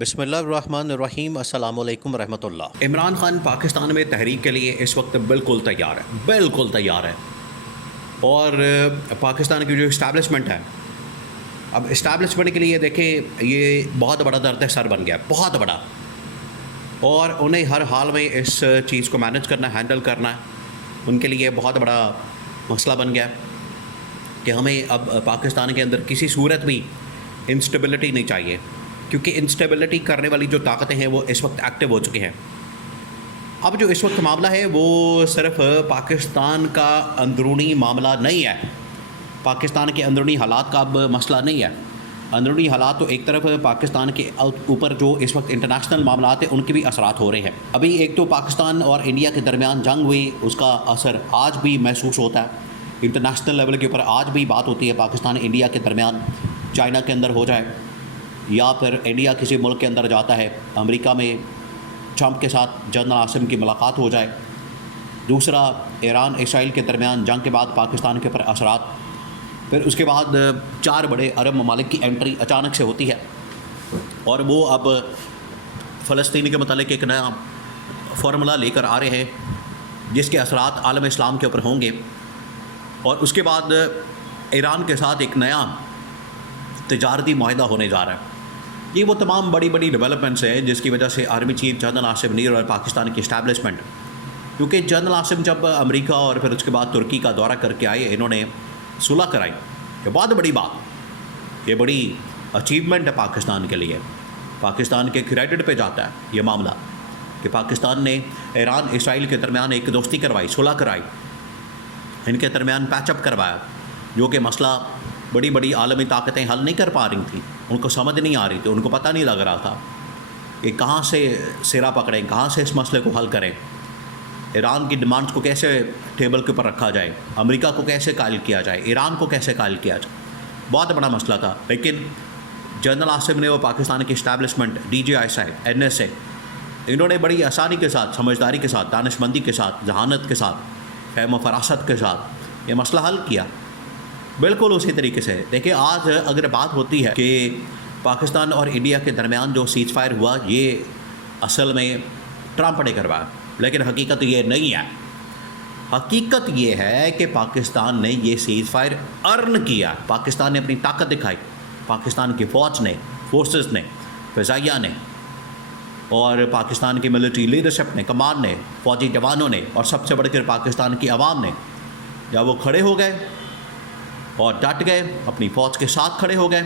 بسم اللہ الرحمن الرحیم، السلام علیکم ورحمۃ اللہ۔ عمران خان پاکستان میں تحریک کے لیے اس وقت بالکل تیار ہے اور پاکستان کی جو اسٹیبلشمنٹ ہے، اب اسٹیبلشمنٹ کے لیے دیکھیں یہ بہت بڑا درد سر بن گیا، بہت بڑا، اور انہیں ہر حال میں اس چیز کو مینج کرنا، ہینڈل کرنا ان کے لیے بہت بڑا مسئلہ بن گیا کہ ہمیں اب پاکستان کے اندر کسی صورت بھی انسٹیبلٹی نہیں چاہیے، کیونکہ انسٹیبلٹی کرنے والی جو طاقتیں ہیں وہ اس وقت ایکٹیو ہو چکی ہیں۔ اب جو اس وقت معاملہ ہے وہ صرف پاکستان کا اندرونی معاملہ نہیں ہے، پاکستان کے اندرونی حالات کا اب مسئلہ نہیں ہے۔ اندرونی حالات تو ایک طرف، پاکستان کے اوپر جو اس وقت انٹرنیشنل معاملات ہیں ان کے بھی اثرات ہو رہے ہیں۔ ابھی ایک تو پاکستان اور انڈیا کے درمیان جنگ ہوئی، اس کا اثر آج بھی محسوس ہوتا ہے، انٹرنیشنل لیول کے اوپر آج بھی بات ہوتی ہے پاکستان انڈیا کے درمیان، چائنا کے اندر ہو جائے یا پھر انڈیا کسی ملک کے اندر جاتا ہے، امریکہ میں ٹرمپ کے ساتھ جنرل عاصم کی ملاقات ہو جائے۔ دوسرا، ایران اسرائیل کے درمیان جنگ کے بعد پاکستان کے اوپر اثرات، پھر اس کے بعد 4 بڑے عرب ممالک کی انٹری اچانک سے ہوتی ہے، اور وہ اب فلسطین کے متعلق ایک نیا فارمولہ لے کر آ رہے ہیں جس کے اثرات عالم اسلام کے اوپر ہوں گے، اور اس کے بعد ایران کے ساتھ ایک نیا تجارتی معاہدہ ہونے جا رہا ہے۔ یہ وہ تمام بڑی ڈیولپمنٹس ہیں جس کی وجہ سے army chief general Asim Munir اور پاکستان کی اسٹیبلشمنٹ، کیونکہ جنرل عاصم جب امریکہ اور پھر اس کے بعد ترکی کا دورہ کر کے آئے، انہوں نے صلح کرائی، یہ بہت بڑی بات، یہ بڑی اچیومنٹ ہے پاکستان کے لیے، پاکستان کے کریڈٹ پہ جاتا ہے یہ معاملہ کہ پاکستان نے ایران اسرائیل کے درمیان ایک دوستی کروائی، صلح کرائی، ان کے درمیان پیچ اپ کروایا، جو کہ مسئلہ بڑی عالمی طاقتیں حل نہیں کر پا رہی تھیں، ان کو سمجھ نہیں آ رہی تھی، ان کو پتہ نہیں لگ رہا تھا کہ کہاں سے سرا پکڑیں، کہاں سے اس مسئلے کو حل کریں، ایران کی ڈیمانڈز کو کیسے ٹیبل کے اوپر رکھا جائے، امریکہ کو کیسے قائل کیا جائے، ایران کو کیسے قائل کیا جائے، بہت بڑا مسئلہ تھا۔ لیکن جنرل عاصم نے وہ پاکستان کی اسٹیبلشمنٹ، ڈی جی آئی صاحب، NSA، انہوں نے بڑی آسانی کے ساتھ، سمجھداری کے ساتھ، دانش مندی کے ساتھ، ذہانت کے ساتھ، فہم و فراست کے ساتھ یہ مسئلہ حل کیا۔ بالکل اسی طریقے سے دیکھیں، آج اگر بات ہوتی ہے کہ پاکستان اور انڈیا کے درمیان جو سیز فائر ہوا یہ اصل میں ٹرمپ نے کروایا، لیکن حقیقت یہ نہیں ہے۔ حقیقت یہ ہے کہ پاکستان نے یہ سیز فائر ارن کیا، پاکستان نے اپنی طاقت دکھائی، پاکستان کی فوج نے، فورسز نے، فضائیہ نے، اور پاکستان کی ملٹری لیڈرشپ نے، کمان نے، فوجی جوانوں نے، اور سب سے بڑھ کر پاکستان کی عوام نے، جب وہ کھڑے ہو گئے اور ڈٹ گئے، اپنی فوج کے ساتھ کھڑے ہو گئے،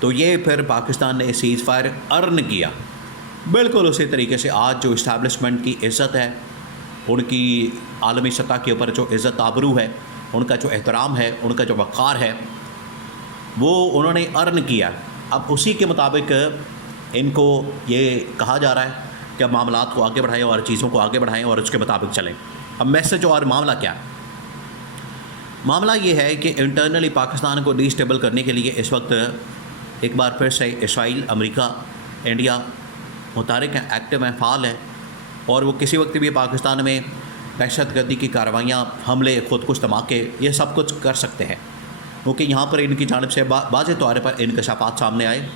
تو یہ پھر پاکستان نے سیز فائر ارن کیا۔ بالکل اسی طریقے سے آج جو اسٹیبلشمنٹ کی عزت ہے، ان کی عالمی سطح کے اوپر جو عزت آبرو ہے، ان کا جو احترام ہے، ان کا جو وقار ہے، وہ انہوں نے ارن کیا۔ اب اسی کے مطابق ان کو یہ کہا جا رہا ہے کہ اب معاملات کو آگے بڑھائیں اور چیزوں کو آگے بڑھائیں اور اس کے مطابق چلیں۔ اب میسج اور معاملہ کیا ہے؟ معاملہ یہ ہے کہ انٹرنلی پاکستان کو ڈی اسٹیبل کرنے کے لیے اس وقت ایک بار پھر سے اسرائیل، امریکہ، انڈیا متحرک ہیں، ایکٹیو ہیں، فعال ہیں، اور وہ کسی وقت بھی پاکستان میں دہشت گردی کی کارروائیاں، حملے، خودکش دھماکے، یہ سب کچھ کر سکتے ہیں، کیونکہ یہاں پر ان کی جانب سے واضح طور پر انکشافات سامنے آئے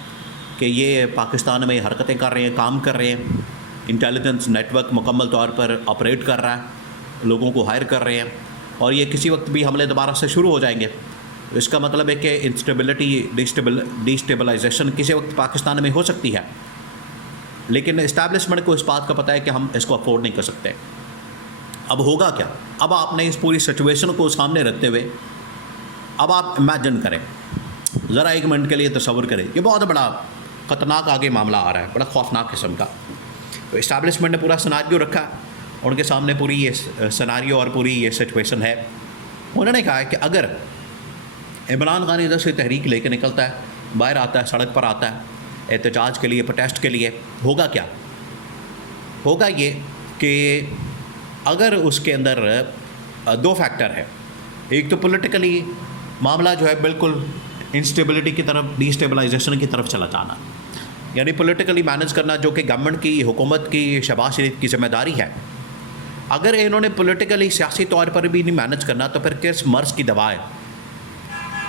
کہ یہ پاکستان میں حرکتیں کر رہے ہیں، کام کر رہے ہیں، انٹیلیجنس نیٹ ورک مکمل طور پر آپریٹ کر رہا ہے، لوگوں کو ہائر کر رہے ہیں، اور یہ کسی وقت بھی حملے دوبارہ سے شروع ہو جائیں گے۔ اس کا مطلب ہے کہ انسٹیبلٹی، ڈی اسٹیبلائزیشن کسی وقت پاکستان میں ہو سکتی ہے، لیکن اسٹیبلشمنٹ کو اس بات کا پتہ ہے کہ ہم اس کو افورڈ نہیں کر سکتے۔ اب ہوگا کیا؟ اب آپ نے اس پوری سچویشن کو سامنے رکھتے ہوئے اب آپ امیجن کریں، ذرا ایک منٹ کے لیے تصور کریں، یہ بہت بڑا خطرناک آگے معاملہ آ رہا ہے، بڑا خوفناک قسم کا۔ تو اسٹیبلشمنٹ نے پورا سیناریو رکھا، ان کے سامنے پوری یہ سیناریو اور پوری یہ سچویشن ہے۔ انہوں نے کہا ہے کہ اگر عمران خان ادھر سے تحریک لے کے نکلتا ہے، باہر آتا ہے، سڑک پر آتا ہے احتجاج کے لیے، پروٹیسٹ کے لیے، ہوگا کیا؟ ہوگا یہ کہ اگر اس کے اندر 2 فیکٹر ہے، ایک تو پولیٹیکلی معاملہ جو ہے بالکل انسٹیبلٹی کی طرف، ڈی اسٹیبلائزیشن کی طرف چلا جانا، یعنی پولیٹیکلی مینج کرنا، جو کہ گورنمنٹ کی، حکومت کی، شہباز شریف کی ذمہ داری ہے۔ اگر انہوں نے پولیٹیکلی، سیاسی طور پر بھی نہیں مینج کرنا تو پھر کس مرض کی دوا ہے؟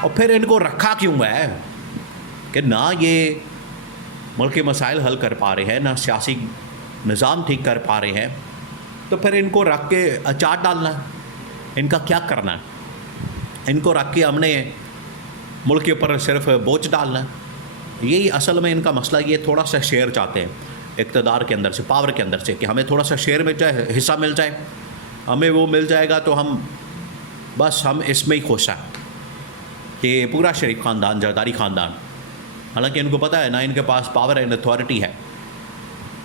اور پھر ان کو رکھا کیوں ہے کہ نہ یہ ملک کے مسائل حل کر پا رہے ہیں، نہ سیاسی نظام ٹھیک کر پا رہے ہیں، تو پھر ان کو رکھ کے اچار ڈالنا ہے، ان کا کیا کرنا ہے؟ ان کو رکھ کے ہم نے ملک کے اوپر صرف بوجھ ڈالنا ہے؟ یہی اصل میں ان کا مسئلہ، یہ تھوڑا سا شیئر چاہتے ہیں اقتدار کے اندر سے، پاور کے اندر سے، کہ ہمیں تھوڑا سا شیئر مل جائے، حصہ مل جائے، ہمیں وہ مل جائے گا تو ہم اس میں ہی خوش ہیں کہ پورا شریف خاندان، زرداری خاندان، حالانکہ ان کو پتہ ہے نہ ان کے پاس پاور اینڈ اتھارٹی ہے،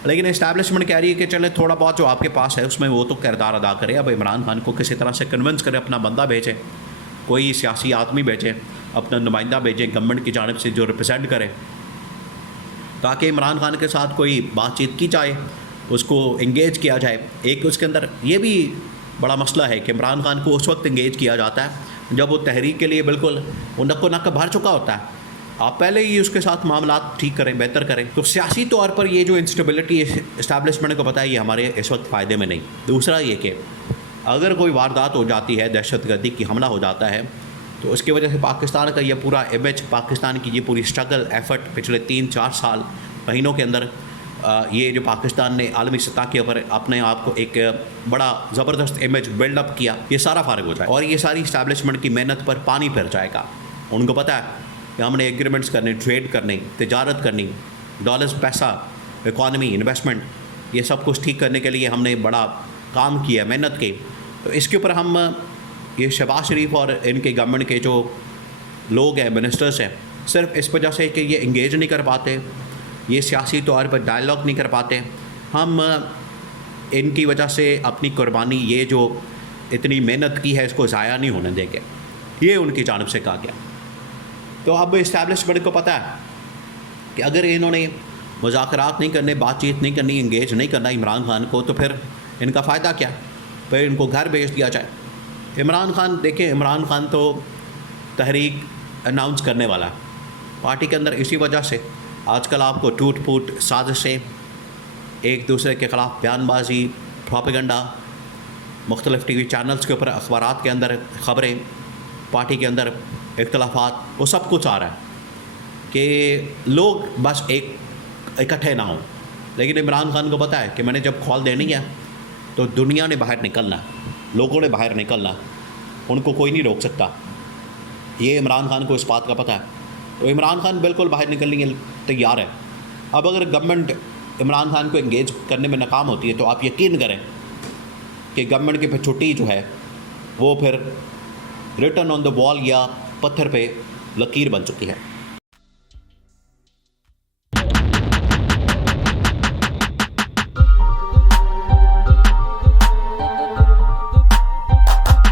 لیکن اسٹیبلشمنٹ کہہ رہی ہے کہ چلے تھوڑا بہت جو آپ کے پاس ہے اس میں وہ تو کردار ادا کرے. اب عمران خان کو کسی طرح سے کنونس کرے، اپنا بندہ بھیجے، کوئی سیاسی آدمی بھیجے، اپنا نمائندہ بھیجے گورنمنٹ کی جانب سے جو ریپرزینٹ کرے، تاکہ عمران خان کے ساتھ کوئی بات چیت کی جائے، اس کو انگیج کیا جائے. ایک اس کے اندر یہ بھی بڑا مسئلہ ہے کہ عمران خان کو اس وقت انگیج کیا جاتا ہے جب وہ تحریک کے لیے بالکل وہ نک و نک بھر چکا ہوتا ہے. آپ پہلے ہی اس کے ساتھ معاملات ٹھیک کریں، بہتر کریں. تو سیاسی طور پر یہ جو انسٹیبلٹی اسٹیبلشمنٹ کو پتہ ہے یہ ہمارے اس وقت فائدے میں نہیں. دوسرا یہ کہ اگر کوئی واردات ہو جاتی ہے، دہشت گردی کی حملہ ہو جاتا ہے، تو اس کی وجہ سے پاکستان کا یہ پورا امیج، پاکستان کی یہ پوری اسٹرگل ایفرٹ پچھلے 3-4 سال مہینوں کے اندر، یہ جو پاکستان نے عالمی سطح کے اوپر اپنے آپ کو ایک بڑا زبردست امیج بلڈ اپ کیا، یہ سارا فارغ ہو جائے اور یہ ساری اسٹیبلشمنٹ کی محنت پر پانی پھر جائے گا. ان کو پتہ ہے کہ ہم نے ایگریمنٹس کرنے، ٹریڈ کرنے، تجارت کرنی، ڈالرز، پیسہ، اکانومی، انویسٹمنٹ، یہ سب کچھ ٹھیک کرنے کے لیے ہم نے بڑا کام کیا، محنت کی. تو اس کے اوپر ہم یہ شہباز شریف اور ان کے گورنمنٹ کے جو لوگ ہیں، منسٹرز ہیں، صرف اس وجہ سے کہ یہ انگیج نہیں کر پاتے، یہ سیاسی طور پر ڈائلاگ نہیں کر پاتے، ہم ان کی وجہ سے اپنی قربانی، یہ جو اتنی محنت کی ہے، اس کو ضائع نہیں ہونے دیں گے. یہ ان کی جانب سے کہا گیا. تو اب اسٹیبلشمنٹ کو پتہ ہے کہ اگر انہوں نے مذاکرات نہیں کرنے، بات چیت نہیں کرنی، انگیج نہیں کرنا عمران خان کو، تو پھر ان کا فائدہ کیا؟ پھر ان کو گھر بھیج دیا جائے. عمران خان، دیکھیں عمران خان تو تحریک اناؤنس کرنے والا ہے پارٹی کے اندر. اسی وجہ سے آج کل آپ کو ٹوٹ پھوٹ سازشیں، ایک دوسرے کے خلاف بیان بازی، پروپیگنڈا، مختلف ٹی وی چینلز کے اوپر، اخبارات کے اندر خبریں، پارٹی کے اندر اختلافات، وہ سب کچھ آ رہا ہے کہ لوگ بس ایک اکٹھے نہ ہوں. لیکن عمران خان کو پتہ ہے کہ میں نے جب کھول دینی ہے تو دنیا نے باہر نکلنا ہے، لوگوں نے باہر نکلنا، ان کو کوئی نہیں روک سکتا. یہ عمران خان کو اس بات کا پتہ ہے. تو عمران خان بالکل باہر نکلنے کے تیار ہے. اب اگر گورنمنٹ عمران خان کو انگیج کرنے میں ناکام ہوتی ہے تو آپ یقین کریں کہ گورنمنٹ کی پھر چھٹی جو ہے وہ پھر ریٹن آن دا وال یا پتھر پہ لکیر بن چکی ہے.